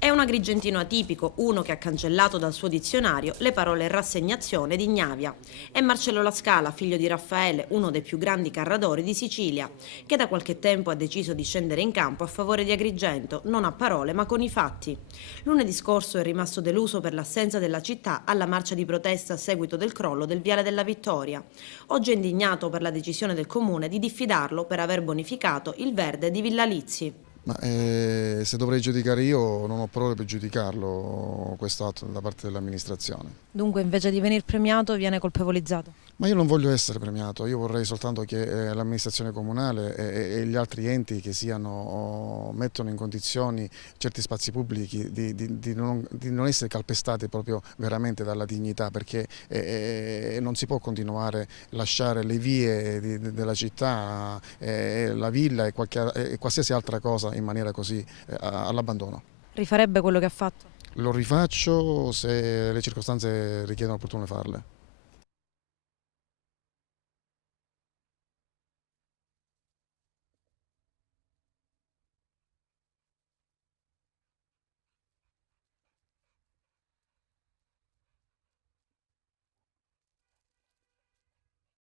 È un agrigentino atipico, uno che ha cancellato dal suo dizionario le parole rassegnazione ed ignavia. È Marcello Lascala, figlio di Raffaele, uno dei più grandi carradori di Sicilia, che da qualche tempo ha deciso di scendere in campo a favore di Agrigento, non a parole ma con i fatti. Lunedì scorso è rimasto deluso per l'assenza della città alla marcia di protesta a seguito del crollo del Viale della Vittoria. Oggi è indignato per la decisione del comune di diffidarlo per aver bonificato il verde di Villa Lizzi. Se dovrei giudicare io non ho parole per giudicarlo questo atto da parte dell'amministrazione. Dunque, invece di venir premiato, viene colpevolizzato. Ma io non voglio essere premiato, io vorrei soltanto che l'amministrazione comunale e gli altri enti che mettono in condizioni certi spazi pubblici di non essere calpestati proprio veramente dalla dignità, perché non si può continuare a lasciare le vie della città, la villa e qualsiasi altra cosa in maniera così all'abbandono. Rifarebbe quello che ha fatto? Lo rifaccio se le circostanze richiedono opportuno farle.